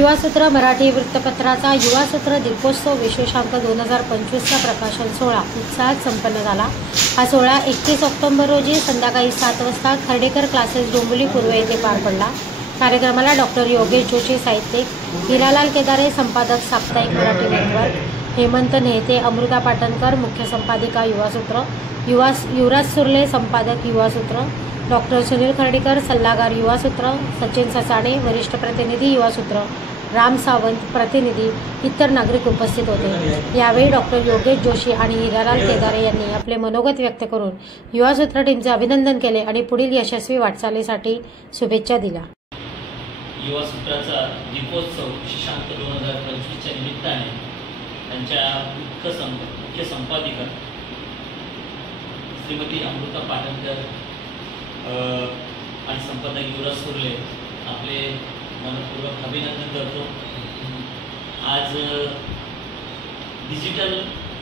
युवासूत्र मराठी वृत्तपत्राचा युवासूत्र दीपोत्सव विशेषांक 2025चा प्रकाशन सोहळा उत्साहात संपन्न झाला। हा सोहळा 31 ऑक्टोबर रोजी संध्याकाळी 7 वाजता खर्डेकर क्लासेस डोंबिवली पूर्व येथे पार पडला। कार्यक्रमाला डॉक्टर योगेश जोशी साहित्यिक, हिरालाल केदारे संपादक साप्ताहिक मराठी नेटवर्क, हेमंत नेहते, अमृता पाटणकर मुख्य संपादिका युवासूत्र, युवराज सुर्ले संपादक युवासूत्र, डॉक्टर सुनील खर्डेकर सल्लागार युवासूत्र, सचिन ससाणे वरिष्ठ प्रतिनिधी युवासूत्र, राम सावंत प्रतिनिधी, इतर नागरिक उपस्थित होते। यावेळी डॉक्टर योगेश जोशी आणि हिरालाल केदारे यांनी आपले मनोगत व्यक्त करून युवासूत्र टीमचे अभिनंदन केले आणि पुढील यशस्वी वाटचालीसाठी शुभेच्छा दिल्या। युवासूत्राचा दीपोत्सव विशेषांक 2025च्या निमित्ताने त्यांच्या मुख्य संपादिका श्रीमती अमृता पाटणकर आणि संपादक युवराज सुर्ले आपले मनपूर्वक अभिनंदन करतो। आज डिजिटल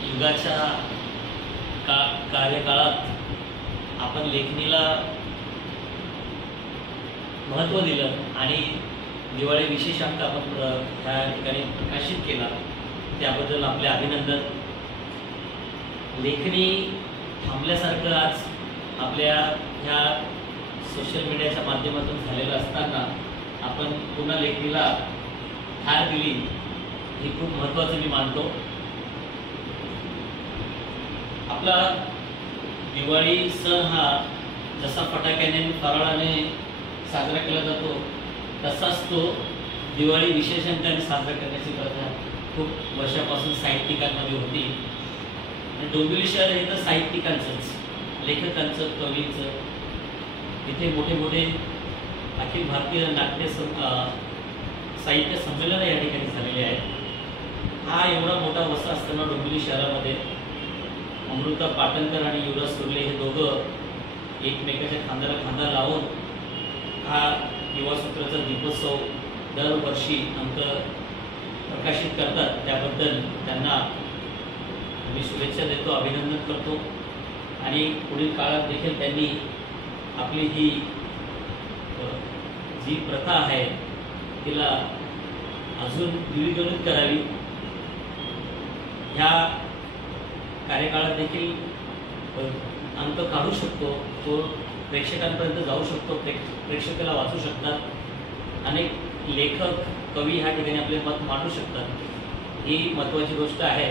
युगाच्या कार्यकाळात आपण लेखणीला महत्त्व दिलं आणि दिवाळी विशेषांक आपण त्या ठिकाणी प्रकाशित केला, त्याबद्दल आपले अभिनंदन। लेखणी थांबल्यासारखं आज आपल्या ह्या सोशल मीडियाच्या माध्यमातून झालेलं असताना आपण पुन्हा लेखणीला थार दिली, हे खूप महत्त्वाचं मी मानतो। आपला दिवाळी सण हा जसा फटाक्याने फराळाने साजरा केला जातो, तसाच तो दिवाळी विशेषांकाने साजरा करण्याची प्रथा खूप वर्षापासून साहित्यिकांमध्ये होती। डोंबिवली शहर हे तर साहित्यिकांचंच, लेखकांचं, कवींचं, इथे मोठे मोठे अखिल भारतीय नाट्य साहित्य संमेलन या ठिकाणी झालेले आहेत। हा एवढा मोठा वसा असताना डोंबिवली शहरामध्ये अमृता पाटणकर आणि युवराज सुर्ले हे दोघं एकमेकाच्या खांद्याला खांदा लावून हा युवासूत्राचा दीपोत्सव दरवर्षी अंक प्रकाशित करतात, त्याबद्दल त्यांना मी शुभेच्छा देतो, अभिनंदन करतो। आणि पुढील काळात देखील त्यांनी आपली ही जी प्रथा आहे तिला अजून द्विगुणित करावी। ह्या कार्यकाळात देखील अंक काढू शकतो, तो प्रेक्षकांपर्यंत जाऊ शकतो, प्रेक्षकाला वाचू शकतात, अनेक लेखक कवी ह्या ठिकाणी आपले मत मांडू शकतात, ही महत्त्वाची गोष्ट आहे।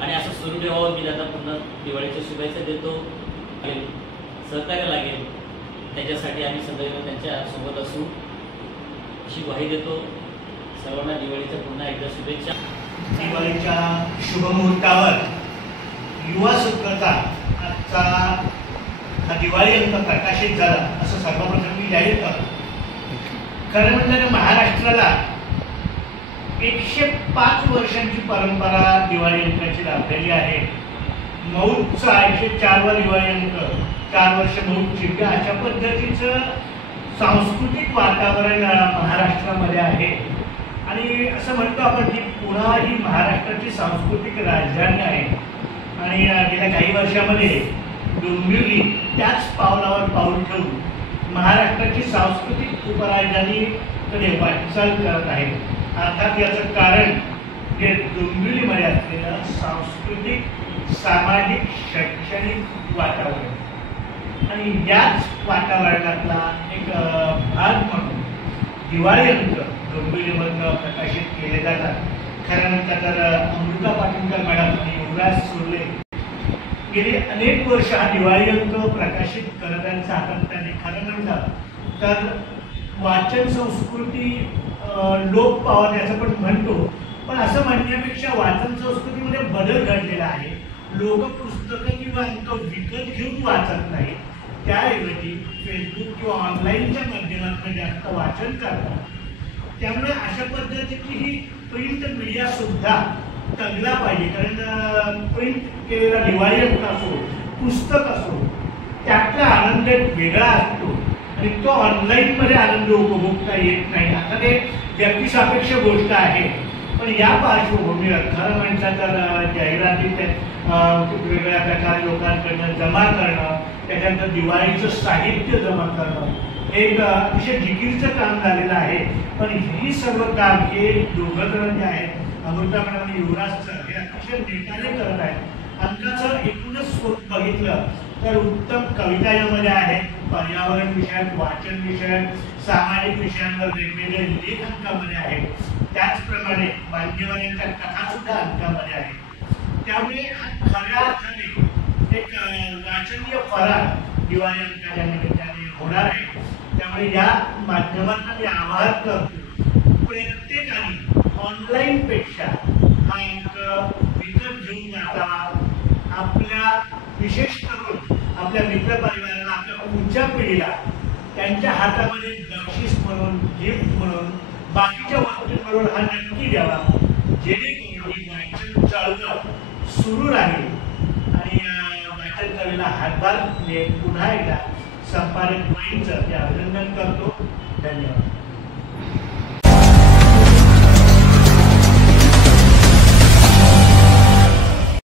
आणि असं सुरू ठेवावं, मी त्यांना पुन्हा दिवाळीच्या शुभेच्छा देतो, सहकार्य लागेल त्याच्यासाठी आम्ही सदैव त्यांच्या सोबत असू अशी ग्वाही देतो। सर्वांना दिवाळीच्या पुन्हा एकदा शुभेच्छा। दिवाळीच्या शुभमुहूर्तावर युवासूत्राचा आजचा हा दिवाळी अंक प्रकाशित झाला असं सर्वप्रथम मी जाहीर करतो। खरं म्हटलं तर महाराष्ट्राला 105 वर्षांची परंपरा दिवाळी अंकाची लाभलेली आहे। मौजचा 104वा दिवाळी अंक, 4 वर्ष मौज जिंकला, अशा पद्धतीचं सांस्कृतिक वातावरण महाराष्ट्रामध्ये आहे। आणि असं म्हणतो आपण की पुणा ही महाराष्ट्राची सांस्कृतिक राजधानी आहे आणि गेल्या काही वर्षामध्ये डोंबिवली त्याच पावलावर पाऊल ठेवून महाराष्ट्राची सांस्कृतिक उपराजधानीकडे वाटचाल करत आहे। अर्थात याचं कारण जे डोंबिवलीमध्ये असलेलं सांस्कृतिक, सामाजिक, शैक्षणिक वातावरण आणि याच वातावरणातला एक भाग म्हणून दिवाळी अंक डोंबिवलीमधून प्रकाशित केले जातात। खरं म्हणतात तर अमृता पाटणकर मॅडम आणि युवराज सुर्ले गेली अनेक वर्ष हा दिवाळी अंक प्रकाशित करत सातत्याने। खरं म्हणतात तर वाचन संस्कृती लोप पावत याचं पण म्हणतो, पण असं म्हणण्यापेक्षा वाचन संस्कृतीमध्ये बदल घडलेला आहे। लोक पुस्तकं किंवा अंक विकत घेऊन वाचत नाही, त्याऐवजी फेसबुक किंवा ऑनलाईनच्या माध्यमातून जास्त वाचन करतात। त्यामुळे अशा पद्धतीची ही प्रिंट मीडिया सुद्धा तगला पाहिजे, कारण प्रिंट केलेला दिवाळी अंक असो, पुस्तक असो, त्यातला आनंद वेगळा असतो आणि तो ऑनलाईनमध्ये आनंद उपभोगता येत नाही। आता ते व्यक्तिसापेक्ष गोष्ट आहे, पण या पार्श्वभूमीवर खरं म्हटलं तर जाहिराती वेगवेगळ्या प्रकारे लोकांकडनं जमा करणं, त्याच्यानंतर दिवाळीचं साहित्य जमा करणं, एक अतिशय जिकिरीचं काम झालेलं आहे. पण ही सर्व काम हे दोघं जण जे आहेत अमृता मॅडम आणि युवराज सर हे अतिशय नेटाने करत आहेत. अंकाचं एकूणच स्वरूप बघितलं तर उत्तम कविता यामध्ये आहेत, पर्यावरण विषयक, वाचन विषयक, सामाजिक विषयांवर वेगवेगळे लेख अंकामध्ये आहेत. त्याचप्रमाणे मान्यवरांच्या कथा सुद्धा अंकामध्ये आहेत. त्यामुळे खऱ्या अर्थाने एक वाचनीय फराळ दिवाळी अंकाच्या निमित्ताने होणार आहे. त्यामुळे या माध्यमांना मी आवाहन करतो, प्रत्येकाने ऑनलाईन पेक्षा हा अंक विकत घेऊन जाता, आपल्या विशेष करून आपल्या मित्रपरिवाराला, आपल्या पुढच्या पिढीला त्यांच्या हातामध्ये बक्षीस म्हणून, गिफ्ट म्हणून, बाकीच्या वस्तू म्हणून हा नक्की द्यावा, जेणेकरून ही वाचन चळवळ सुरू राहील आणि वाचन कलेला हातभार पुन्हा एकदा संपादक वहींचं अभिनंदन करतो. धन्यवाद.